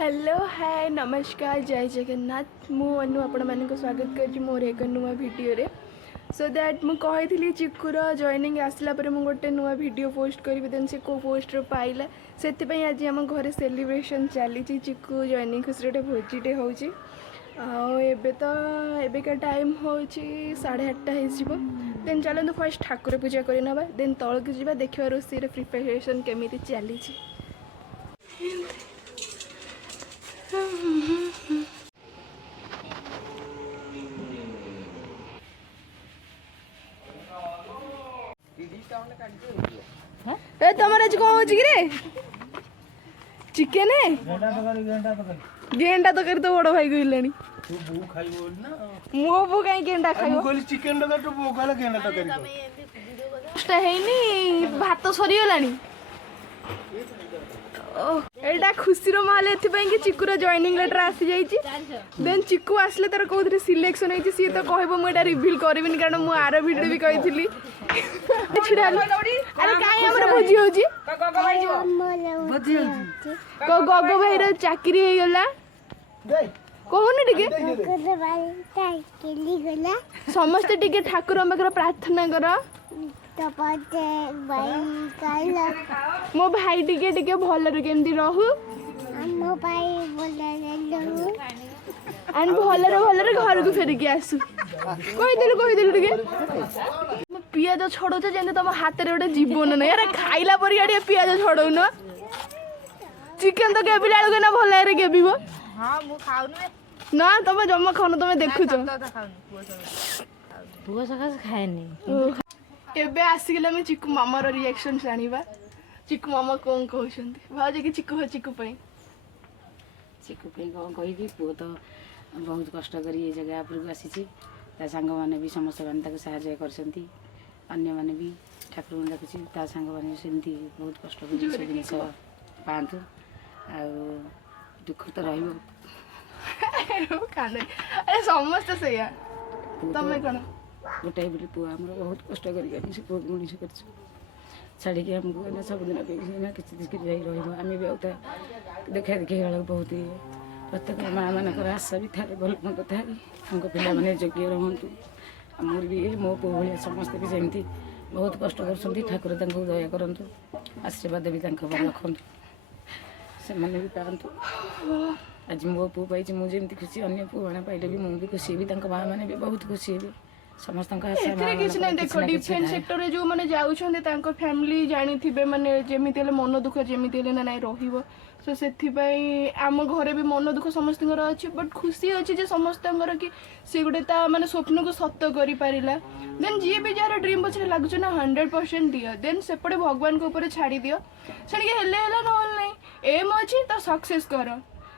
Hello hi नमस्कार जय जगन्नाथ मु अनु आपण मानक स्वागत कर मोर एक नुआ वीडियो रे सो दैट मु कही चिक्कुर जॉइनिंग आसला पर मु गोटे नुआ वीडियो पोस्ट करी देन से को पोस्ट पाइला से आज आम घर सेलिब्रेशन चली चिक्कू जॉइनिंग खुशी गोटे भोजीटे होची एबे तो एबेका टाइम होची 8:30 हो देन चलते फर्स्ट ठाकुर पूजा कर नवा देन तौक जा देखा रोषे प्रिपेरेसन केमी चली तुम आज कौन हो चिकेन गेंडा तो कर तो बड़ भाई कहले मो बो कहीं गेंडा खाइबो चिकेन तो तो बो कहले गेंडा तो करिबो भात सरी गलानी एटा खुशी माहल एथि चिक्कुर जॉइनिंग लेटर आसी जाइछि देन चिक्कू आसले तार कोथरे सिलेक्शन होइछि सी तो कहबो मु एटा रिवील करबिन कारण मु आरो वीडियो भी कहिथिली अरे काई हमर भोजी होजी भोजी होजी को गगो भाई रो चाकरी हे गला कहून टिके समस्त टिके ठाकुर पाखर प्रार्थना कर मो भाई टिके टिके भलरे केमती रहू मो भाई एंड भलरे घर को फेरिक आसू कहीदेलु टिके पियाज छड़ौच जेन तुम हाथ में गोटे जीवन ना यार खाइला पर पियाज छड़ौ न चिकेन तो केबिला बेलू ना भल केबिब ना तुम जमा खाऊन तुम देखुच एबे आसिगला मैं चिक्कू मामा रो रिएक्शन जानिबा चिक्कू मामा कोन कहउछंती भाजे कि चिक्कू चिक्कू पे कोन कहिबी पु तो बहुत कष्ट करी ये जगह पर आसी ता संग माने भी समस्त माने ताको सहायता करछंती अन्य माने भी ठाकुर देखुची ता संग माने सेंती बहुत कष्ट करी से जिनिस पांतु आ दुख तो रहइबो काने अरे समस्त सया तमे कोन गोटे बोली पु आम बहुत कष्ट कर से पुआ मनीष कर छाड़ी हमको सब दिन ना कि आम भी आते देखा देखी वाला बहुत प्रत्येक माँ मान आशा भी थाए भल मंद थाए हम पिला मैंने योग्य रुँतु मोर भी मो पु भाई समस्ते भी जमी बहुत कष्ट कर ठाकुर दया करूँ आशीर्वाद भी रखु से भी पातु आज मो पु पाई मुझे खुशी अन्य पु मैंने पाइले भी मुझे खुशी भी माँ मैंने भी बहुत खुशी हे समस्त किसी नहीं देख डिफेन्स सेक्टर रे जो माने जाउछन्ते तांको फैमिली जानी थिबे माने जेमिति ले मन दुख जेमिति ले ना नाही रहिबो सो सेथि पई आम घरे भी मन दुख समस्त घर अछि बट खुशी अछि जे समस्त घर कि से गुटे ता माने स्वप्न को सत्य करि पारिला देन जी भी जार ड्रीम पछरे लागुछ ना 100% दियो देन सेपटे भगवान को ऊपर छाड़ी दियो छाड़ी के हेले हेला न नाही एम अछि त सक्सेस कर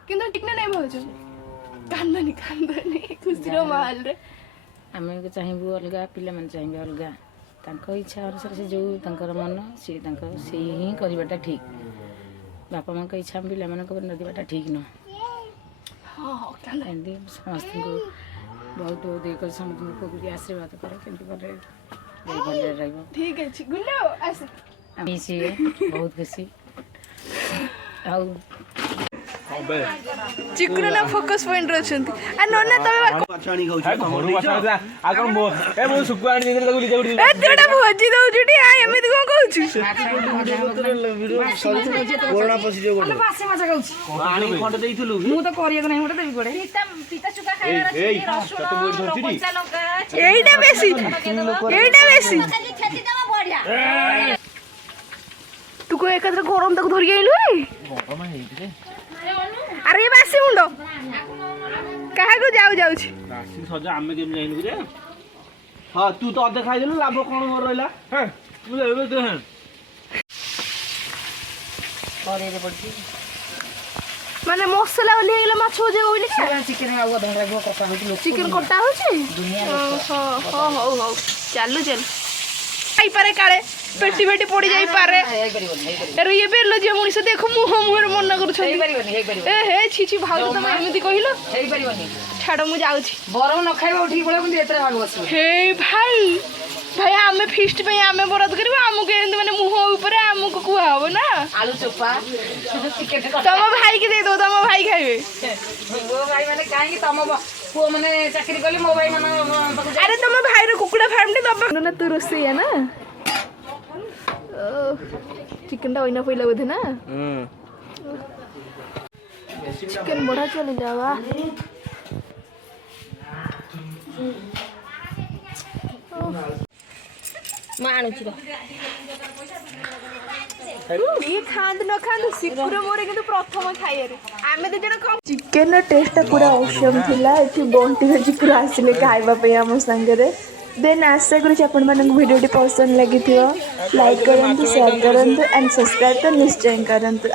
किंतु ठीक नै भौज कांदनी खुशी रो माहौल रे आम चाहबू अलग पिला मैंने चाहिए अलग इच्छा अनुसार से जो मन सी ही करवाटा ठीक बापा माँ इच्छा पिला मान देवाटा ठीक न समस्त को बहुत बहुत ये कर समस्त को आशीर्वाद कर ठीक है बहुत खुशी चिकुन ना फोकस पॉइंट रछंती आ नन्ना तबे पाछाणी खाउ घरु बसा आ कोन मो ए मो सुकुआ आनी देले ताको लिजा उडी ए तोडा भोजी दउ जुटी आ एमिति कोन कहउछु कोरोना पसी जो गोटे पासे मजा कहउछु पानी खंड देइथलु मु तो करिया नै मोटे देबी पड़े पीता चुका खाइला रछि रसुन कच्चा लंका एइटा बेसी खेती दवा बढ़िया तू को एकत्र गरम तक धरि आइलु गरम हेइते अरे बासी मुंडो कहा को जाऊ राशि सजा आमे केम जाइलु रे हां तू तो अधे खाइ देलु लाभ कोन मोर रहला हैं तू लेबे दे हैं करे रे पड़ती माने मसला ओली हेला माछ हो जे ओली चिकन आगो धरा गो कटा होती चिकन कटा होची हां हो चालू चल आई पारे काले पेटी पेटी पड़ी जाई पारे अरे ये बेलो जे मनिस देखो मुहर मन करू छ ए हे छी छी भाउ तुम एमिति कहिलो हेई परिबनी छाड़ मु जाउ छी बरम न खाइबा उठी पड़े पण एतरे भाग बस हे भाई भाई आमे फिस्ट पे आमे बरद करबा आमु के माने मुह ऊपर आमु को कुआ हो ना आलू चोपा चिकन तम भाई के दे दो तम भाई खाइ ମୋ ଭାଇ ମାନେ କାହିଁକି ତମ ପୁଅ ମାନେ ଚାକିରି କଲେ ମୋ ଭାଇ ମାନଙ୍କ ଆରେ ତମ ଭାଇର କୁକୁଡ଼ା ଫାର୍ମଟେ ଦବା ନା ତୁ ରୋଷେଇଆ ନା चिकन टा ओइना पहिला बोधे ना चिकन बड़ा चले जावा ये खांद न खांद सिकुर मोरे किंतु प्रथम खाइरे आमे दे जण कम चिकन रो टेस्ट टा पूरा औसम थिला एठी बोंटी रो चिकुर आसिले खाइबा पे हम संगे देन आशा करूँ आपण मानक वीडियो पसंद लगी लाइक करंतु शेयर करंतु एंड सब्सक्राइब तो निश्चय करंतु।